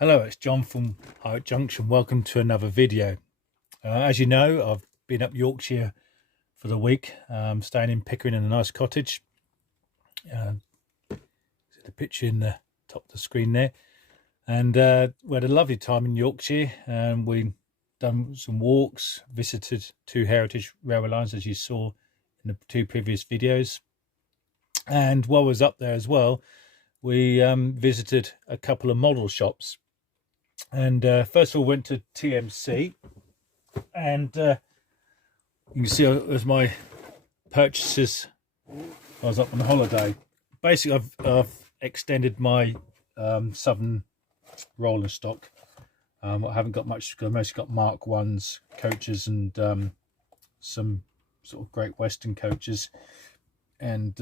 Hello, it's John from Hart Junction. Welcome to another video. As you know, I've been up Yorkshire for the week, staying in Pickering in a nice cottage. See the picture in the top of the screen there. And we had a lovely time in Yorkshire. We done some walks, visited two heritage railway lines, as you saw in the two previous videos. And while I was up there as well, we visited a couple of model shops. And first of all, went to TMC, and you can see as my purchases, I was up on holiday. Basically, I've extended my Southern rolling stock. I haven't got much because I mostly got Mk1s coaches and some sort of Great Western coaches and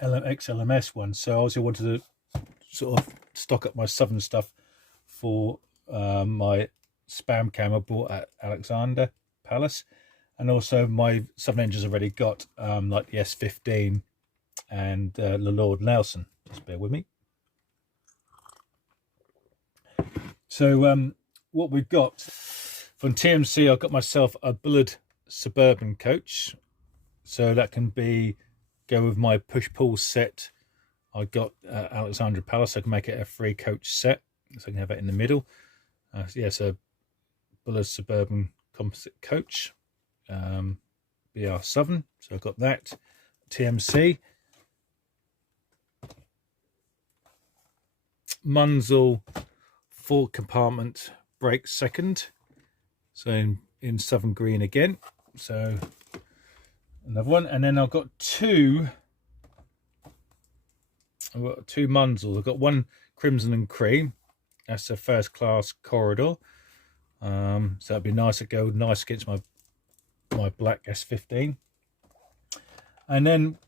XLMS ones. So I also wanted to sort of stock up my Southern stuff for my spam cam I bought at Alexander Palace, and also my Southern engines already got like the S15 and the Lord Nelson. Just bear with me. So what we've got from TMC, I've got myself a Bullard Suburban coach, so that can go with my push-pull set. I got Alexandra Palace, so I can make it a 3-coach set, so I can have it in the middle. So Bullard Suburban composite coach, BR Southern. So I've got that. TMC. Munzel 4-compartment brake second. So in Southern green again. So another one. And then I've got two Munzels. I've got one crimson and cream. That's a first class corridor. So that'd be nice to go nice against my black S15. And then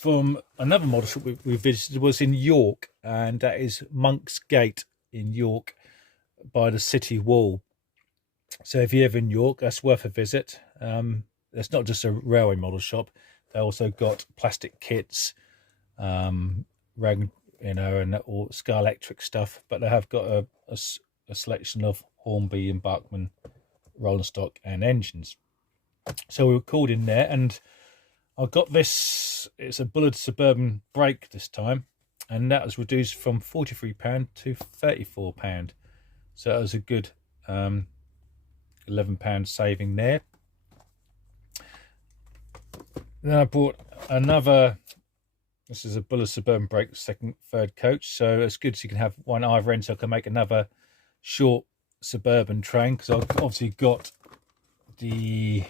from another model shop we visited was in York, and that is Monk's Gate in York by the city wall. So if you're ever in York, that's worth a visit. It's not just a railway model shop. They also got plastic kits, and all Sky Electric stuff, but they have got a selection of Hornby and Bachmann rolling stock and engines. So we were called in there, and I got this. It's a Bullard Suburban brake this time, and that was reduced from £43 to £34. So that was a good £11 saving there. Then I bought another. This is a Bullard Suburban brake third coach, so it's good so you can have one either end, so I can make another short Suburban train, because I've obviously got the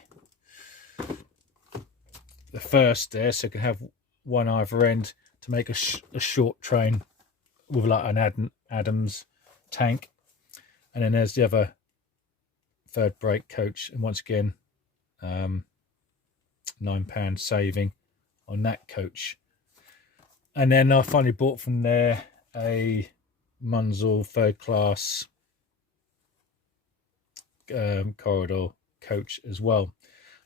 first there, so I can have one either end to make a short train with like an Adams tank. And then there's the other third brake coach, and once again £9 saving on that coach. And then I finally bought from there a Munzel third class corridor coach as well.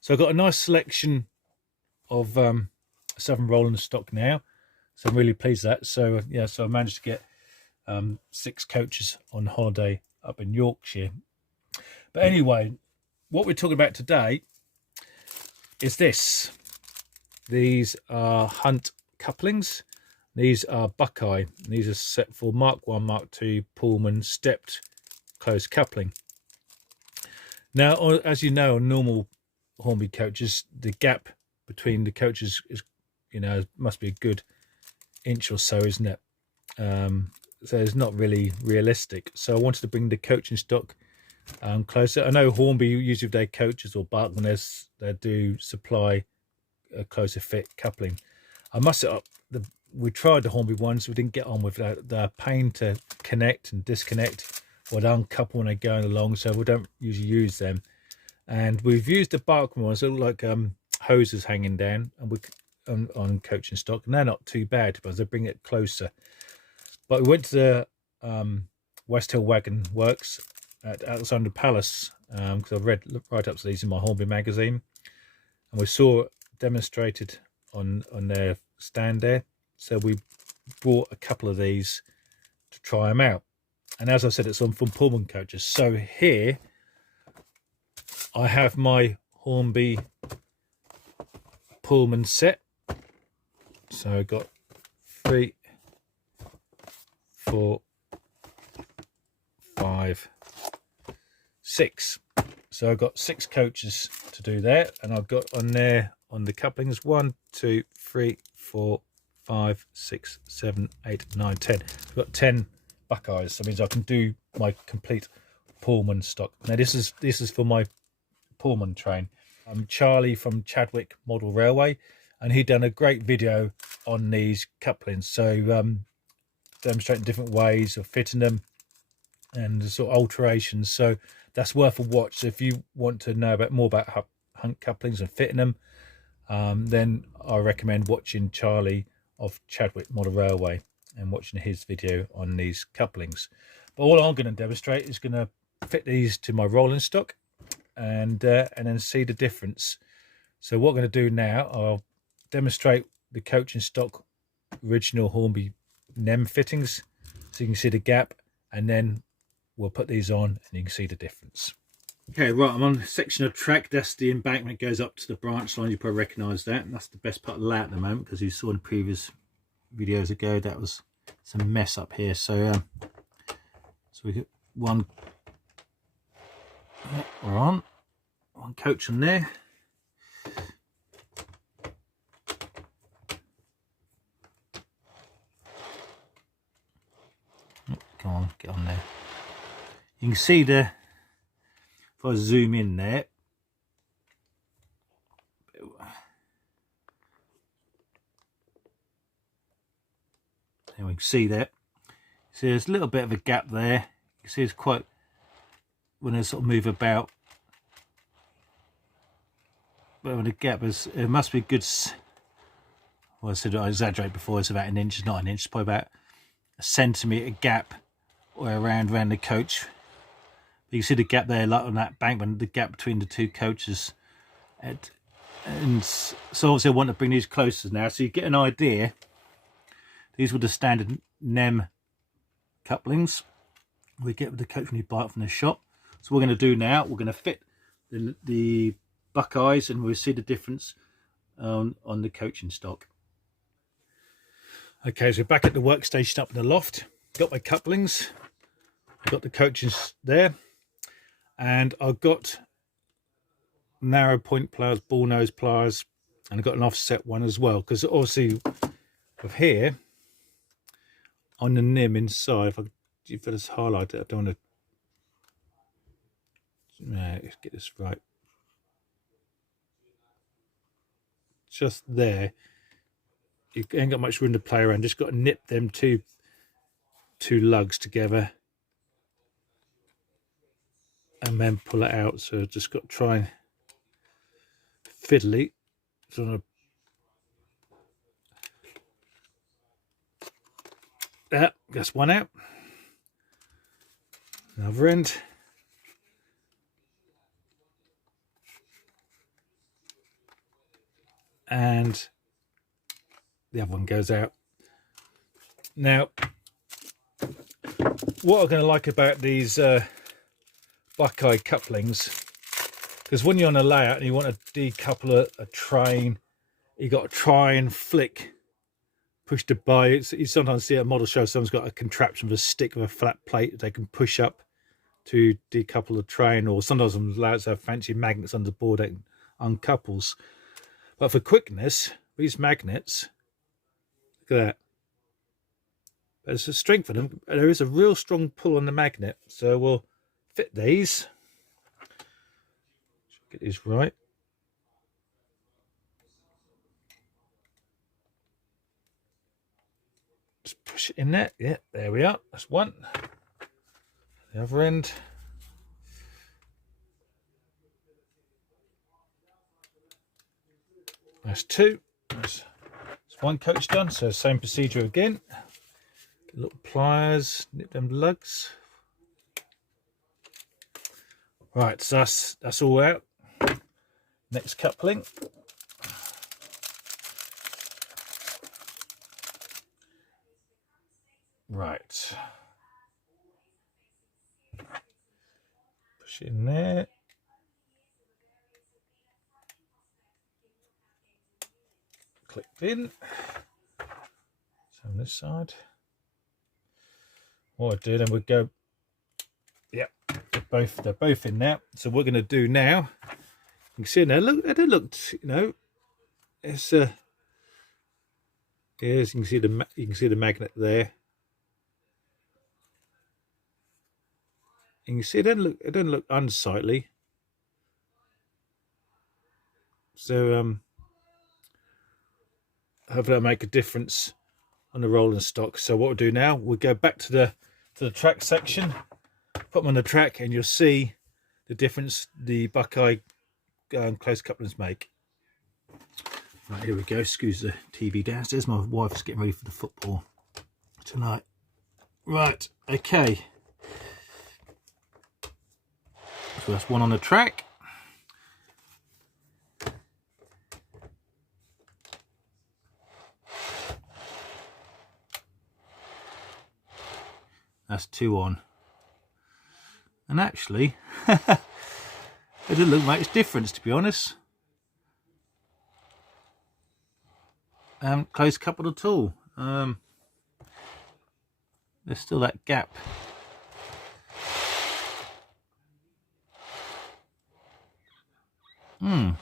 So I've got a nice selection of Southern rolling stock now, so I'm really pleased with that. So yeah, so I managed to get 6 coaches on holiday up in Yorkshire. But anyway, what we're talking about today is this. These are Hunt couplings. These are Buckeye. These are set for Mk1, Mk2 Pullman stepped close coupling. Now, as you know, on normal Hornby coaches, the gap between the coaches is, must be a good inch or so, isn't it? So it's not really realistic. So I wanted to bring the coaching stock closer. I know Hornby usually with their coaches or Bachmann, they do supply a closer fit coupling. I must say, we tried the Hornby ones, we didn't get on with that. They're a pain to connect and disconnect, or they uncouple when they're going along, so we don't usually use them. And we've used the Bachmann ones, they look like hoses hanging down, and on coaching stock, and they're not too bad because they bring it closer. But we went to the West Hill Wagon Works at Alexander Palace, because I've read write-ups of these in my Hornby magazine, and we saw it demonstrated on their stand there. So we bought a couple of these to try them out. And as I said, it's on from Pullman coaches. So here I have my Hornby Pullman set. So I've got 3, 4, 5, 6. So I've got 6 coaches to do there, and I've got on there on the couplings 1, 2, 3, 4, 5, 6, 7, 8, 9, 10. I've got 10 buckeyes. So that means I can do my complete Pullman stock. Now this is for my Pullman train. I'm Charlie from Chadwick Model Railway, and he done a great video on these couplings. So demonstrating different ways of fitting them and the sort of alterations. So that's worth a watch. So if you want to know more about hunt couplings and fitting them, then I recommend watching Charlie of Chadwick Model Railway and watching his video on these couplings. But all I'm going to demonstrate is going to fit these to my rolling stock and then see the difference. So what I'm going to do now, I'll demonstrate the coaching stock original Hornby Mk1 fittings so you can see the gap, and then we'll put these on and you can see the difference. Okay, right, I'm on a section of track. That's the embankment goes up to the branch line. You probably recognise that, and that's the best part of the layout at the moment, because you saw in previous videos ago that was some mess up here. So we got one, we're on one coach on there. Come on, get on there. You can see the, if I zoom in there, and we can see that. See, there's a little bit of a gap there. You can see it's quite, when they sort of move about. But when the gap is, it must be good. Well, I said I exaggerate before. It's about an inch. It's not an inch. It's probably about a centimetre gap around the coach. But you can see the gap there, like on that bankman, the gap between the 2 coaches. And so obviously I want to bring these closer now, so you get an idea. These were the standard Mk1 couplings we get with the coach when you buy it from the shop. So what we're going to do now, we're going to fit the buckeyes, and we'll see the difference on the coaching stock. Okay, so back at the workstation up in the loft, got my couplings, got the coaches there, and I've got narrow point pliers, ball nose pliers, and I've got an offset one as well, because obviously with here on the Mk1 inside, if I just highlight it, I don't want to get this right. Just there, you ain't got much room to play around. Just got to nip them two lugs together and then pull it out. So just got to try and fiddly. So that's one out. Another end. And the other one goes out. Now, what I'm going to like about these buckeye couplings, because when you're on a layout and you want to decouple a train, you got to try and flick, push the by. You sometimes see a model show someone's got a contraption with a stick with a flat plate they can push up to decouple a train, or sometimes some layouts have fancy magnets under the board that uncouples. But for quickness, these magnets, look at that. There's a strength in them. There is a real strong pull on the magnet. So we'll fit these. Get these right. Just push it in there. Yeah, there we are. That's one. The other end. That's 2. That's one coach done. So same procedure again. Get little pliers, nip them lugs. Right, so that's all out. Next coupling. Right. push it in there. Clicked in. So on this side. What I do then, we go. Yep, they're both in now. So what we're going to do now, you can see now. Look, they look. You know, it's yes, you can see the magnet there. And you see it don't look unsightly. So hopefully that'll make a difference on the rolling stock. So what we'll do now, we'll go back to the track section, put them on the track, and you'll see the difference the Buckeye close couplings make. Right, here we go. Excuse the TV downstairs. My wife's getting ready for the football tonight. Right, okay. So that's one on the track. That's two on. And actually, it doesn't look much difference, to be honest. Close coupled at all. There's still that gap. Well,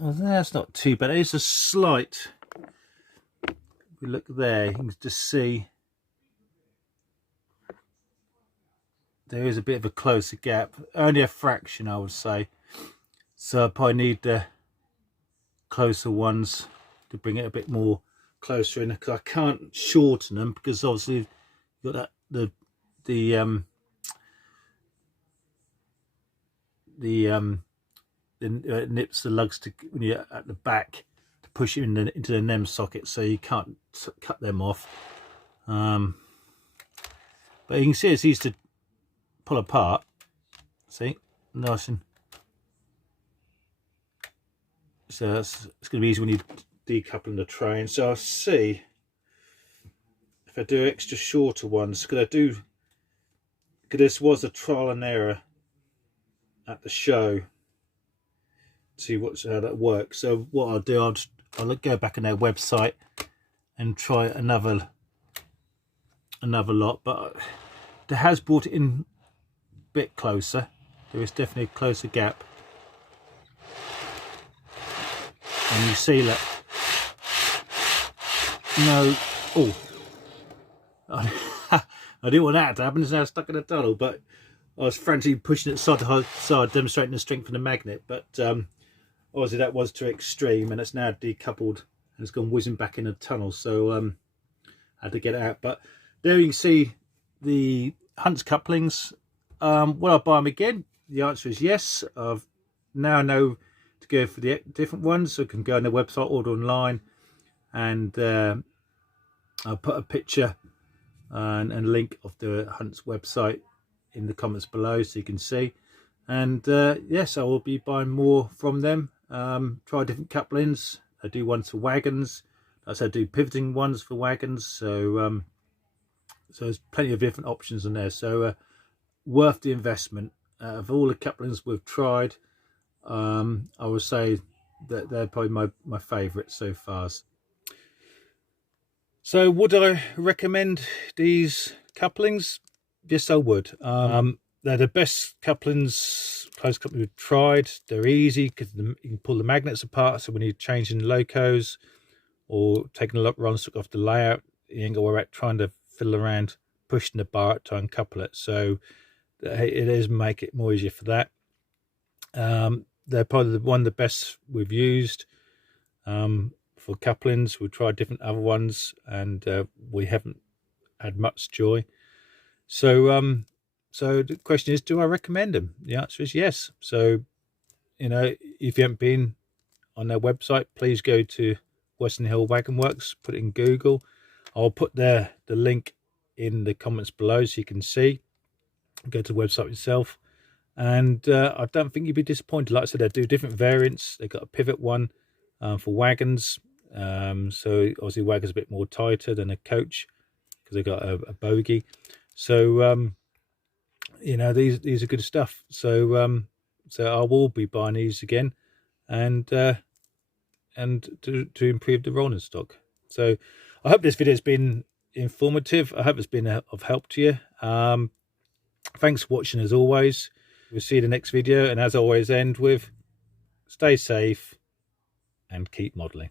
that's not too bad. It's a slight. If we look there, you can just see there is a bit of a closer gap. Only a fraction, I would say. So I probably need the closer ones to bring it a bit more closer in, because I can't shorten them, because obviously you've got that it nips the lugs to when you're at the back to push it into the NEM socket, so you can't cut them off. But you can see it's easy to pull apart. See, nice and so it's going to be easy when you decoupling the train. So I'll see if I do extra shorter ones, because this was a trial and error at the show. See how that works. So what I'll do, I'll go back on their website and try another lot, but it has brought it in a bit closer. There is definitely a closer gap, and you see that. No, oh, I didn't want that to happen. It's now stuck in a tunnel, but I was frantically pushing it side to side, demonstrating the strength of the magnet, but obviously that was too extreme, and it's now decoupled and it's gone whizzing back in the tunnel, so I had to get it out. But there you can see the Hunt's couplings. Will I buy them again? The answer is yes. I've now know to go for the different ones, so I can go on their website, order online, and I'll put a picture and a link of the Hunt's website in the comments below so you can see. And yes, I will be buying more from them. Try different couplings. I do ones for wagons. I also do pivoting ones for wagons. So so there's plenty of different options in there. So worth the investment. Of all the couplings we've tried, I would say that they're probably my favourite so far. So would I recommend these couplings? Yes, I would. They're the best couplings, close couplings we've tried. They're easy because you can pull the magnets apart. So when you're changing locos or taking a run stock off the layout, you ain't got to worry about trying to fiddle around pushing the bar to uncouple it. So it is make it more easier for that. They're probably one of the best we've used for couplings. We've tried different other ones, and we haven't had much joy. So so the question is, do I recommend them? The answer is yes. So, you know, if you haven't been on their website, please go to Western Hill Wagon Works, put it in Google. I'll put the link in the comments below so you can see. Go to the website itself, and I don't think you'd be disappointed. Like I said, they do different variants. They've got a pivot one for wagons. So obviously wagon's a bit more tighter than a coach because they've got a bogie. So you know, these are good stuff. So so I will be buying these again, and to improve the rolling stock. So I hope this video has been informative. I hope it's been of help to you. Thanks for watching as always. We'll see you in the next video, and as always end with stay safe and keep modelling.